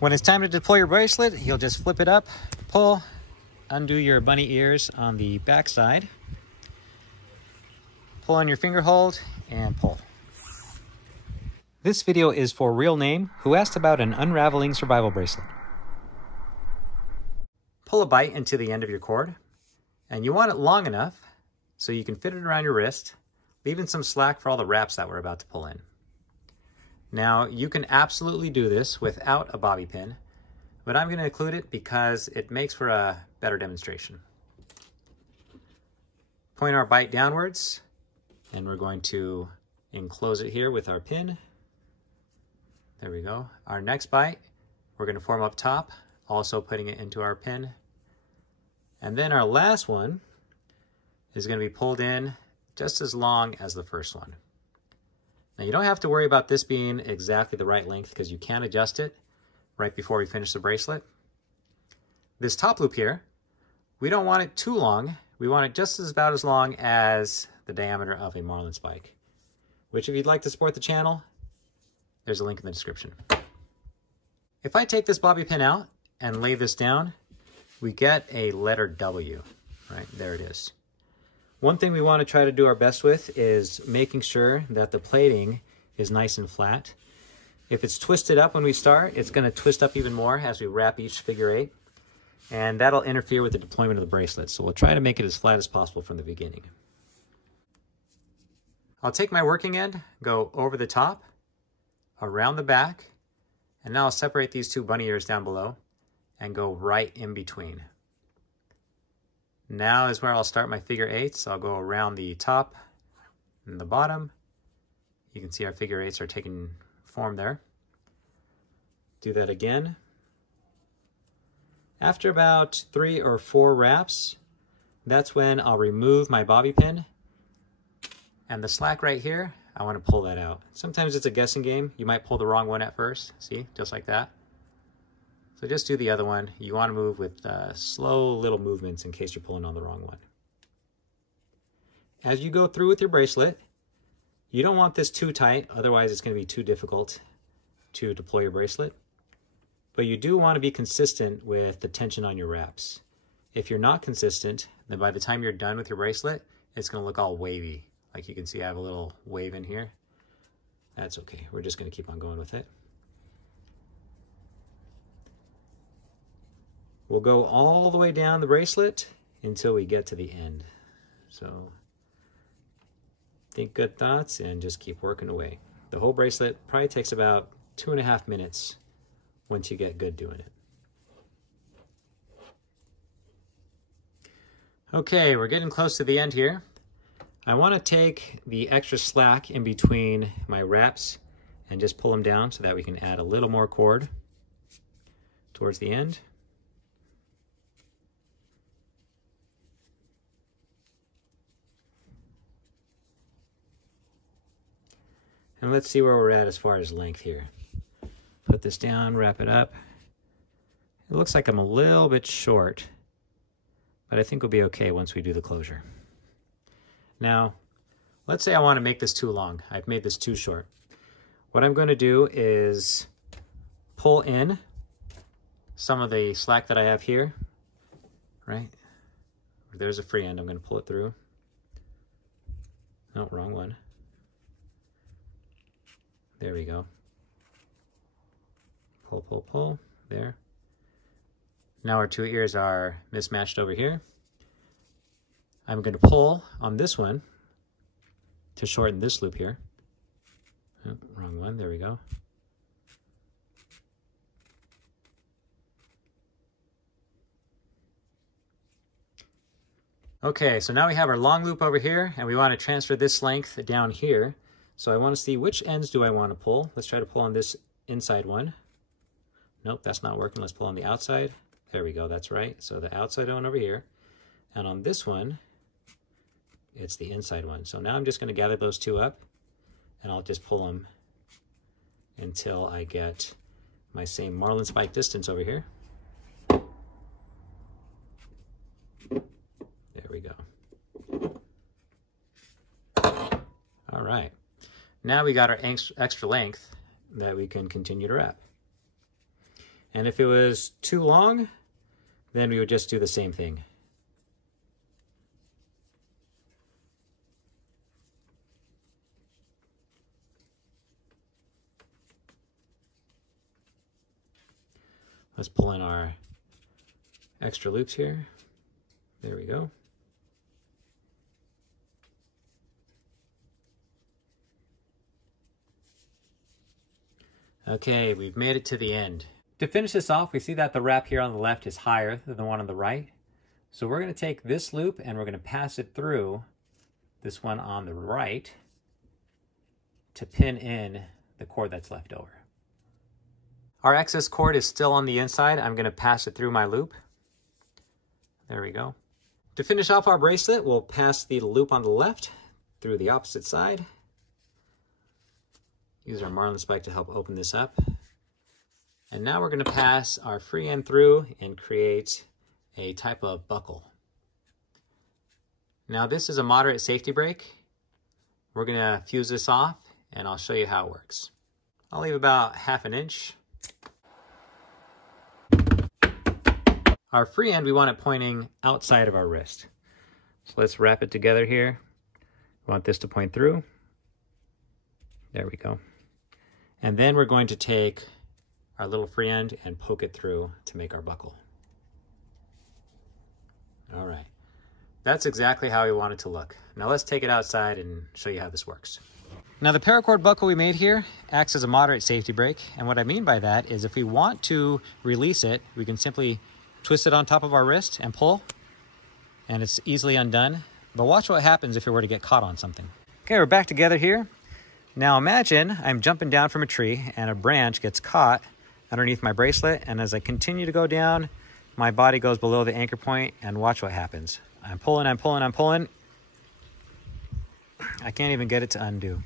When it's time to deploy your bracelet, you'll just flip it up, pull, undo your bunny ears on the back side, pull on your finger hold, and pull. This video is for Real Name, who asked about an Unraveling Survival Bracelet. Pull a bite into the end of your cord, and you want it long enough so you can fit it around your wrist, leaving some slack for all the wraps that we're about to pull in. Now, you can absolutely do this without a bobby pin, but I'm going to include it because it makes for a better demonstration. Point our bite downwards, and we're going to enclose it here with our pin. There we go. Our next bite, we're going to form up top, also putting it into our pin. And then our last one is going to be pulled in just as long as the first one. Now you don't have to worry about this being exactly the right length because you can adjust it right before we finish the bracelet. This top loop here, we don't want it too long. We want it just about as long as the diameter of a marlin spike, which if you'd like to support the channel, there's a link in the description. If I take this bobby pin out and lay this down, we get a letter W, right? There it is. One thing we want to try to do our best with is making sure that the plating is nice and flat. If it's twisted up when we start, it's going to twist up even more as we wrap each figure eight, and that'll interfere with the deployment of the bracelet. So we'll try to make it as flat as possible from the beginning. I'll take my working end, go over the top, around the back, and now I'll separate these two bunny ears down below and go right in between. Now is where I'll start my figure eights. I'll go around the top and the bottom. You can see our figure eights are taking form there. Do that again. After about 3 or 4 wraps, that's when I'll remove my bobby pin. And the slack right here, I want to pull that out. Sometimes it's a guessing game. You might pull the wrong one at first. See, just like that. So just do the other one. You want to move with slow little movements in case you're pulling on the wrong one. As you go through with your bracelet, you don't want this too tight, otherwise it's going to be too difficult to deploy your bracelet. But you do want to be consistent with the tension on your wraps. If you're not consistent, then by the time you're done with your bracelet, it's going to look all wavy. Like you can see I have a little wave in here. That's okay. We're just going to keep on going with it. We'll go all the way down the bracelet until we get to the end. So think good thoughts and just keep working away. The whole bracelet probably takes about 2.5 minutes once you get good doing it. Okay, we're getting close to the end here. I want to take the extra slack in between my wraps and just pull them down so that we can add a little more cord towards the end. And let's see where we're at as far as length here. Put this down, wrap it up. It looks like I'm a little bit short, but I think we'll be okay once we do the closure. Now, let's say I want to make this too long. I've made this too short. What I'm going to do is pull in some of the slack that I have here, right? There's a free end. I'm going to pull it through. No, wrong one. There we go. Pull, pull, pull. There. Now our two ears are mismatched over here. I'm going to pull on this one to shorten this loop here. Oh, wrong one. There we go. Okay, so now we have our long loop over here, and we want to transfer this length down here. So I want to see which ends do I want to pull. Let's try to pull on this inside one. Nope, that's not working. Let's pull on the outside. There we go, that's right. So the outside one over here. And on this one, it's the inside one. So now I'm just going to gather those two up, and I'll just pull them until I get my same marlin spike distance over here. There we go. All right. Now we got our extra length that we can continue to wrap. And if it was too long, then we would just do the same thing. Let's pull in our extra loops here. There we go. Okay, we've made it to the end. To finish this off, we see that the wrap here on the left is higher than the one on the right. So we're going to take this loop and we're going to pass it through this one on the right to pin in the cord that's left over. Our excess cord is still on the inside. I'm going to pass it through my loop. There we go. To finish off our bracelet, we'll pass the loop on the left through the opposite side. Use our marlin spike to help open this up. And now we're going to pass our free end through and create a type of buckle. Now this is a moderate safety break. We're going to fuse this off and I'll show you how it works. I'll leave about 1/2 inch. Our free end, we want it pointing outside of our wrist. So let's wrap it together here. We want this to point through. There we go. And then we're going to take our little free end and poke it through to make our buckle. All right. That's exactly how we want it to look. Now let's take it outside and show you how this works. Now the paracord buckle we made here acts as a moderate safety break. And what I mean by that is if we want to release it, we can simply twist it on top of our wrist and pull, and it's easily undone. But watch what happens if it were to get caught on something. Okay, we're back together here. Now imagine I'm jumping down from a tree and a branch gets caught underneath my bracelet, and as I continue to go down, my body goes below the anchor point, and watch what happens. I'm pulling, I'm pulling, I'm pulling. I can't even get it to undo.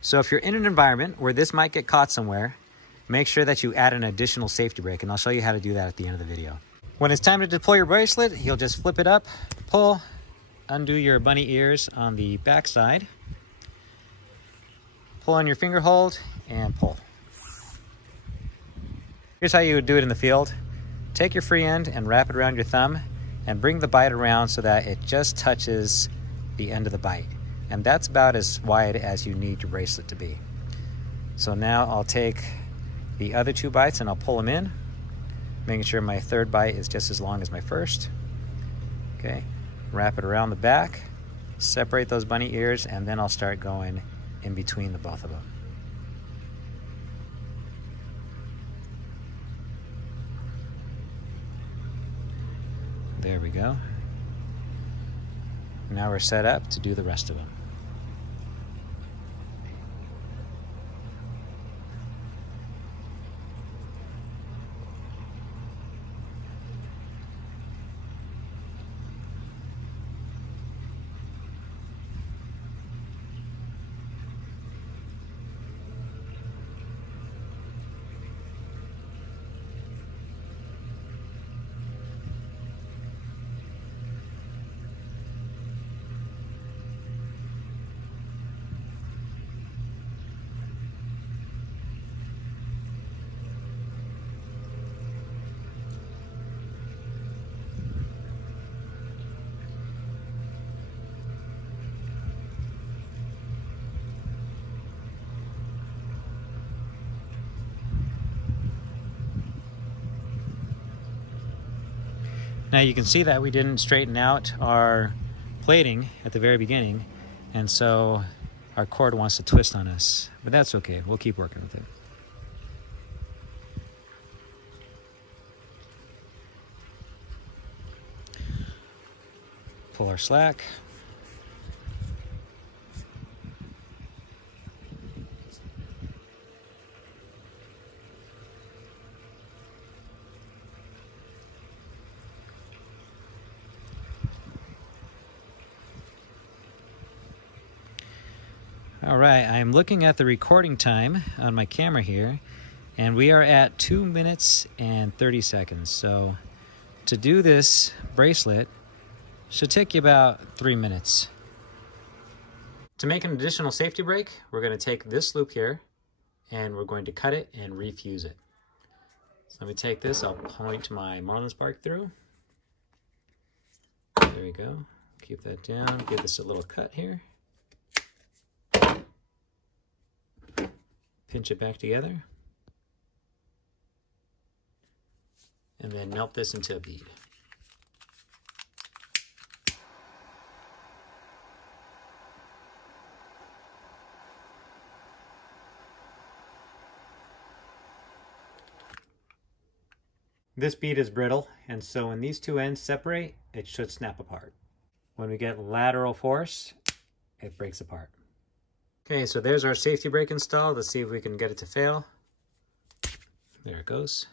So if you're in an environment where this might get caught somewhere, make sure that you add an additional safety break, and I'll show you how to do that at the end of the video. When it's time to deploy your bracelet, you'll just flip it up, pull, undo your bunny ears on the back side, pull on your finger hold, and pull. Here's how you would do it in the field. Take your free end and wrap it around your thumb and bring the bite around so that it just touches the end of the bite. And that's about as wide as you need your bracelet to be. So now I'll take the other 2 bites and I'll pull them in, making sure my 3rd bite is just as long as my 1st. Okay, wrap it around the back, separate those bunny ears, and then I'll start going in between the both of them. There we go. Now we're set up to do the rest of them. Now you can see that we didn't straighten out our plating at the very beginning, and so our cord wants to twist on us, but that's okay. We'll keep working with it. Pull our slack. All right, I'm looking at the recording time on my camera here, and we are at 2 minutes and 30 seconds. So to do this bracelet should take you about 3 minutes. To make an additional safety break, we're going to take this loop here and we're going to cut it and refuse it. So let me take this, I'll point my marlin spark through. There we go. Keep that down, give this a little cut here. Pinch it back together. And then melt this into a bead. This bead is brittle, and so when these two ends separate, it should snap apart. When we get lateral force, it breaks apart. Okay, so there's our safety brake installed. Let's see if we can get it to fail. There it goes.